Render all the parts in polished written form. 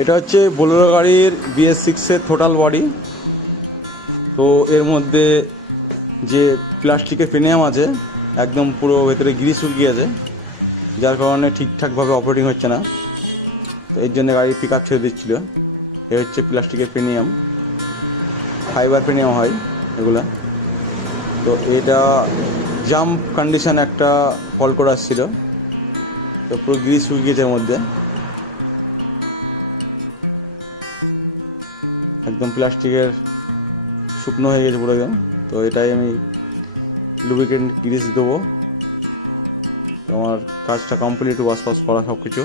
এটা হচ্ছে বোলেরো গাড়ির BS6-এর থ্রোটল বডি। তো এর মধ্যে যে প্লাস্টিকের প্রিমিয়াম আছে একদম পুরো ভেতরে গ্রিস শুকিয়ে আছে, যার কারণে ঠিকঠাকভাবে অপারেটিং হচ্ছে না। তো এর জন্য গাড়ি পিক আপ ছেড়ে দিচ্ছিল। এ হচ্ছে প্লাস্টিকের প্রিমিয়াম, ফাইবার প্রিমিয়াম হয় এগুলা। তো এটা জাম্প কন্ডিশন একটা কল করে আসছিল, তো পুরো গ্রিস শুকিয়েছে এর মধ্যে, একদম প্লাস্টিকের শুকনো হয়ে গেছে পুরো একদম। তো এটাই আমি লুব্রিকেন্ট গ্রিস দেবো। আমার কাজটা কমপ্লিট, ওয়াশ করা সব কিছু।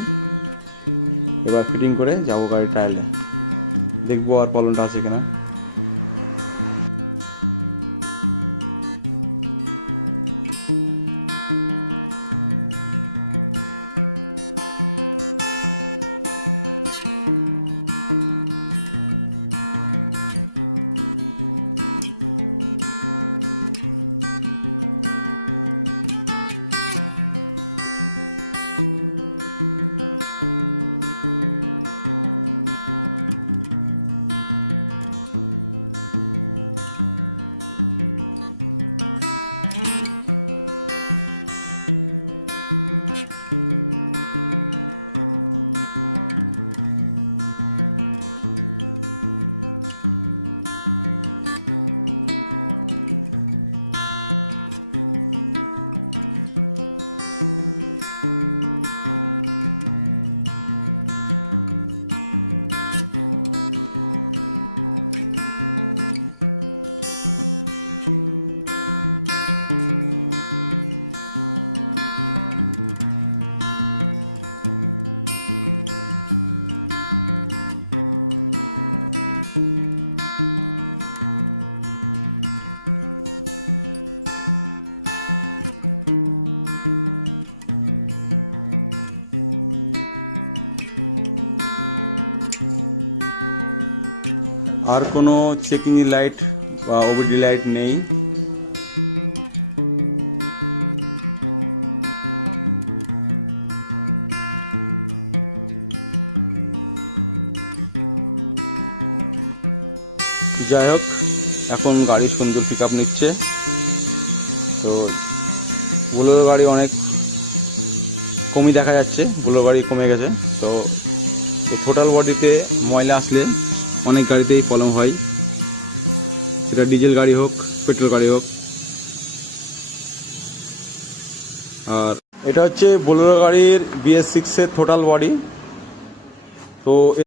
এবার ফিটিং করে যাবো গাড়ি ট্রায়ালে, দেখবো আর প্রবলেমটা আছে কিনা। আর কোনো চেকিং লাইট বা ওবিডি লাইট নেই। যাই হোক, এখন গাড়ি সুন্দর পিক আপ নিচ্ছে। তো বোলেরো গাড়ি অনেক কমই দেখা যাচ্ছে, বোলেরো গাড়ি কমে গেছে। তো থ্রোটল বডিতে ময়লা আসলে অনেক গাড়িতেই প্রবলেম হয়, সেটা ডিজেল গাড়ি হোক পেট্রোল গাড়ি হোক। আর এটা হচ্ছে বোলেরো গাড়ির BS6-এর থ্রোটল বডি। তো